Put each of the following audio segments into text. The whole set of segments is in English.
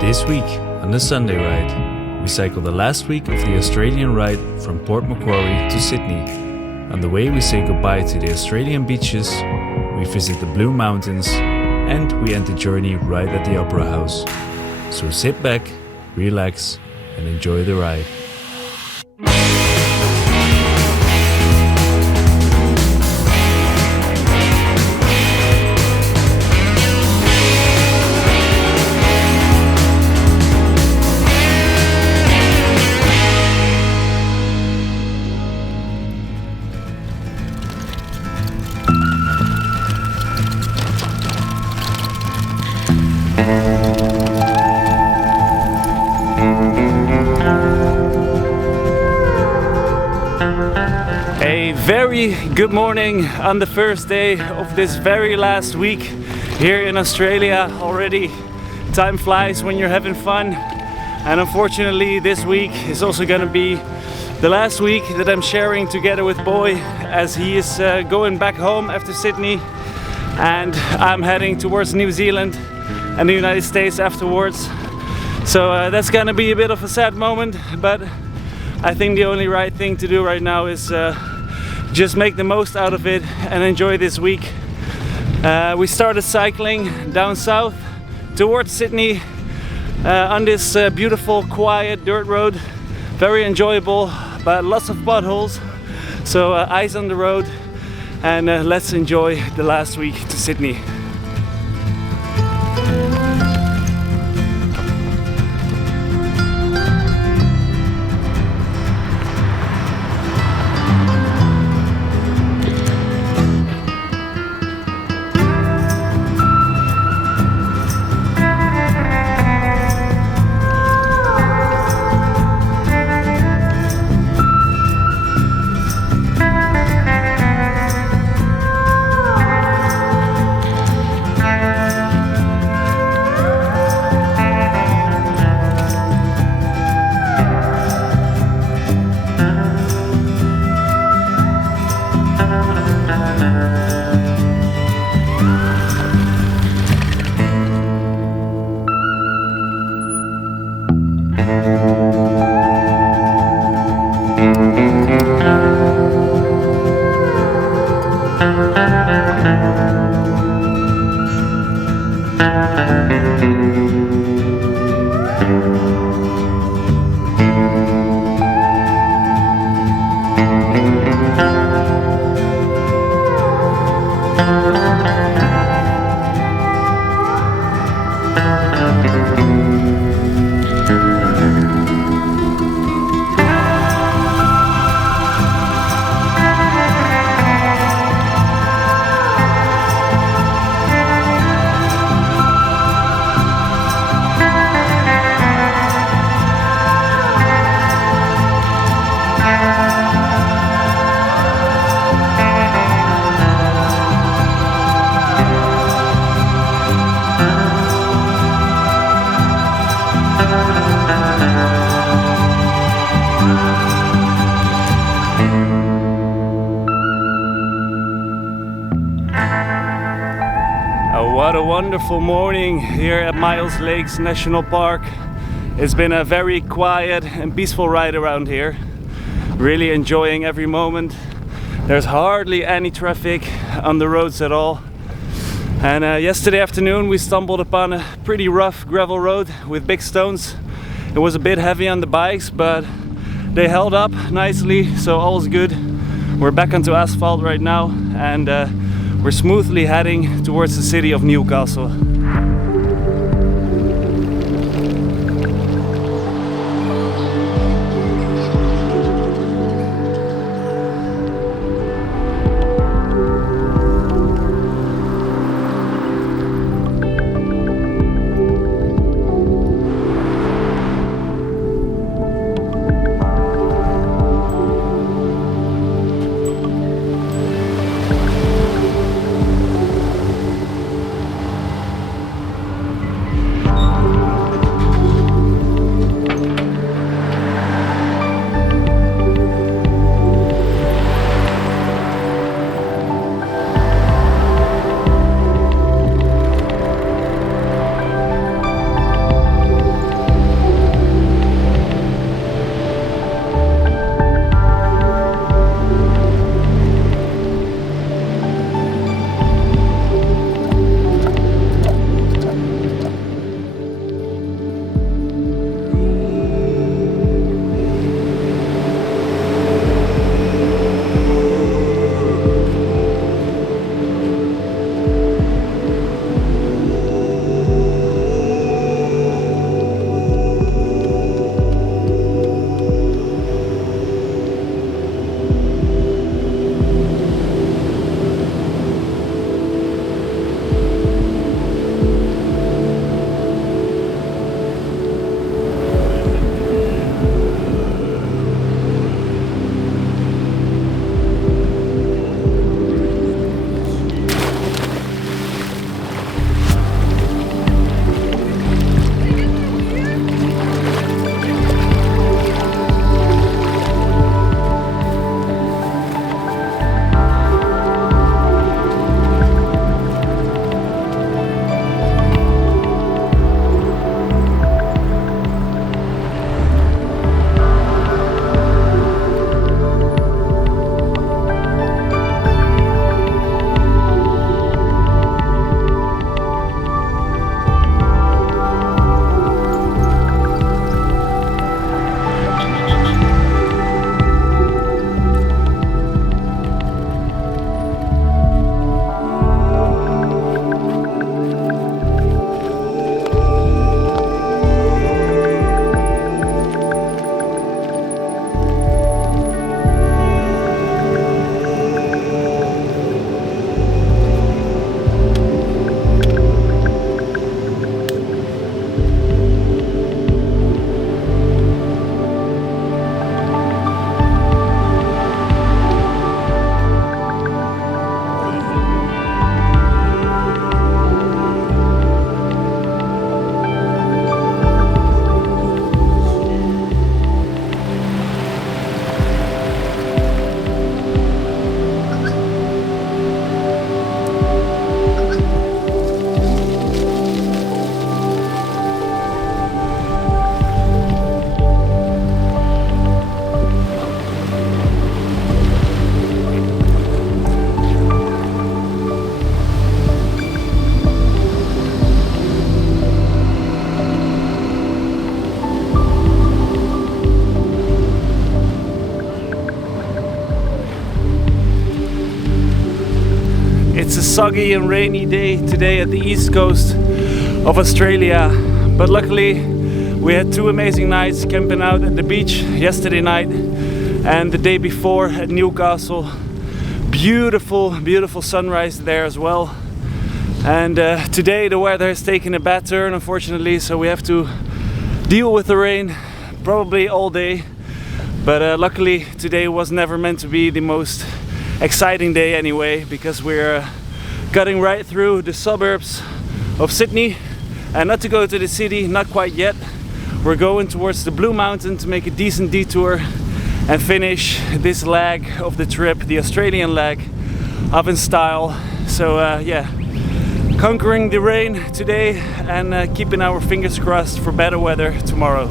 This week, on the Sunday ride, we cycle the last week of the Australian ride from Port Macquarie to Sydney. On the way we say goodbye to the Australian beaches, we visit the Blue Mountains, and we end the journey right at the Opera House. So sit back, relax, and enjoy the ride. A very good morning on the first day of this very last week here in Australia already. Time flies when you're having fun, and unfortunately this week is also going to be the last week that I'm sharing together with Boy, as he is going back home after Sydney, and I'm heading towards New Zealand and the United States afterwards. So that's going to be a bit of a sad moment, but I think the only right thing to do right now is just make the most out of it and enjoy this week. We started cycling down south towards Sydney on this beautiful, quiet dirt road. Very enjoyable, but lots of potholes. So eyes on the road, and let's enjoy the last week to Sydney. What a wonderful morning here at Miles Lakes National Park. It's been a very quiet and peaceful ride around here. Really enjoying every moment. There's hardly any traffic on the roads at all. And yesterday afternoon we stumbled upon a pretty rough gravel road with big stones. It was a bit heavy on the bikes, but they held up nicely, so all's good. We're back onto asphalt right now, and we're smoothly heading towards the city of Newcastle. soggy and rainy day today at the east coast of Australia. But luckily we had 2 amazing nights camping out at the beach yesterday night and the day before at Newcastle. Beautiful, beautiful sunrise there as well. And today the weather has taken a bad turn, unfortunately, so we have to deal with the rain probably all day. But luckily today was never meant to be the most exciting day anyway, because we're cutting right through the suburbs of Sydney, and not to go to the city, not quite yet. We're going towards the Blue Mountain to make a decent detour and finish this leg of the trip, the Australian leg, up in style. So yeah, conquering the rain today and keeping our fingers crossed for better weather tomorrow.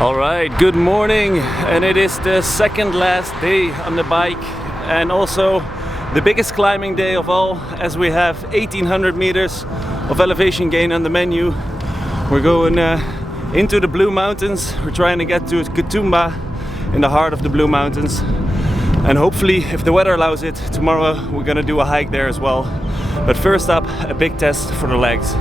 Alright, good morning, and it is the second last day on the bike and also the biggest climbing day of all, as we have 1800 meters of elevation gain on the menu. We're going into the Blue Mountains. We're trying to get to Katoomba in the heart of the Blue Mountains, and hopefully, if the weather allows it, tomorrow we're gonna do a hike there as well. But first up, a big test for the legs.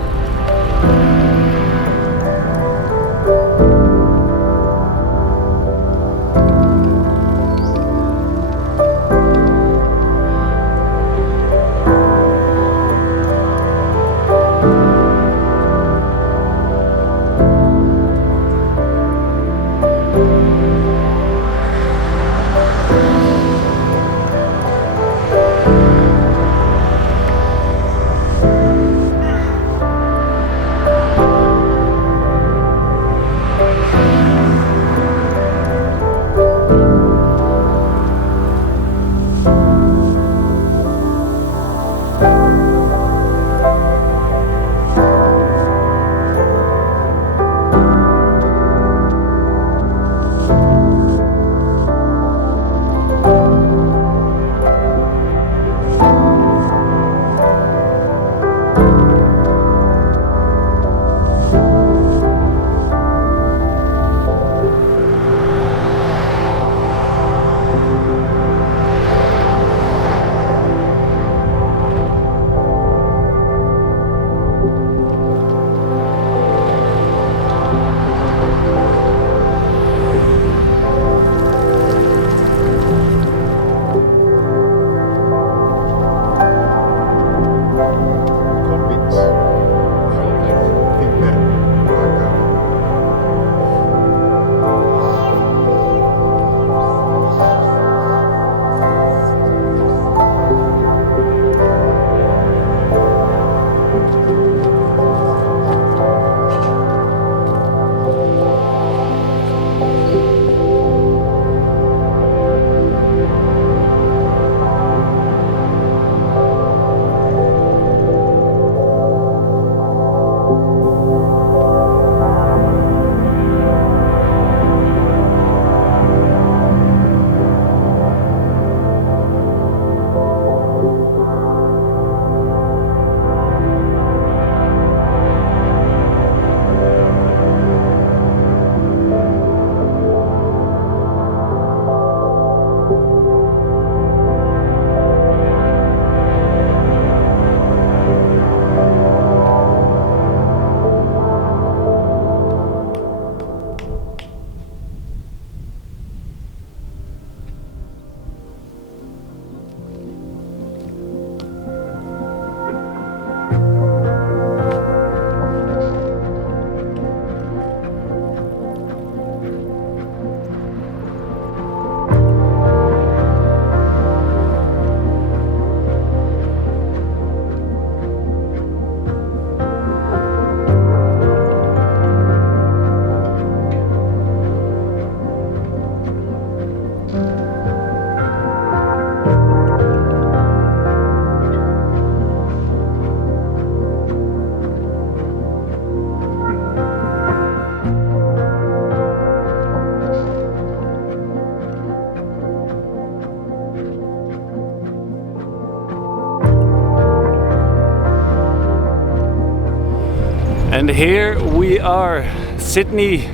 And here we are, Sydney,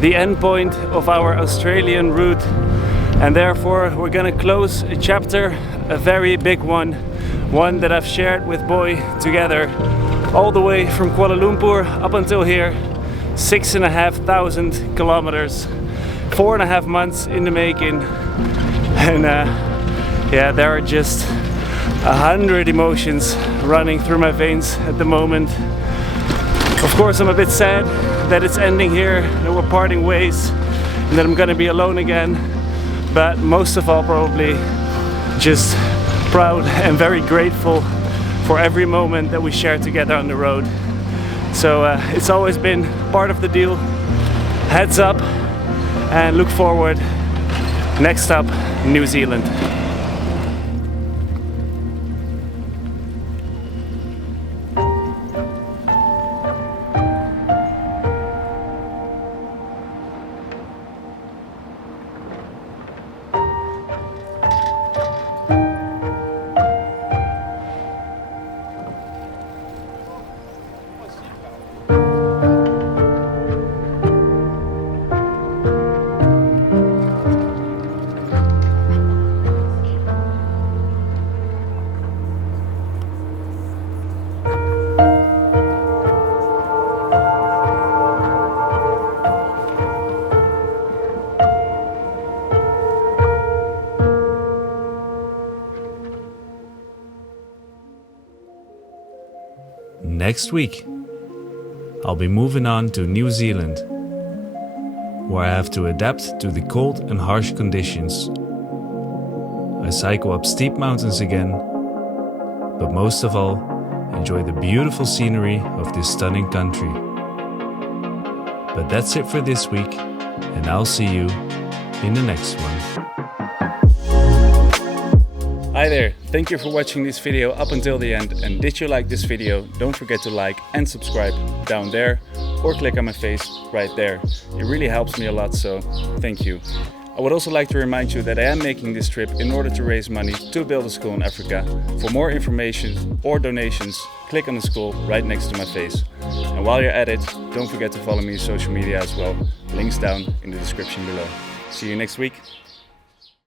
the end point of our Australian route. And therefore we're gonna close a chapter, a very big one that I've shared with Boy together all the way from Kuala Lumpur up until here. 6,500 kilometers, 4.5 months in the making. And yeah, there are just 100 emotions running through my veins at the moment. Of course, I'm a bit sad that it's ending here, that we're parting ways, and that I'm gonna be alone again. But most of all, probably just proud and very grateful for every moment that we shared together on the road. So it's always been part of the deal. Heads up and look forward. Next up, New Zealand. Next week, I'll be moving on to New Zealand, where I have to adapt to the cold and harsh conditions. I cycle up steep mountains again, but most of all, enjoy the beautiful scenery of this stunning country. But that's it for this week, and I'll see you in the next one. Hi there, thank you for watching this video up until the end, and did you like this video, don't forget to like and subscribe down there or click on my face right there. It really helps me a lot, so thank you. I would also like to remind you that I am making this trip in order to raise money to build a school in Africa. For more information or donations, click on the school right next to my face. And while you're at it, don't forget to follow me on social media as well. Links down in the description below. See you next week.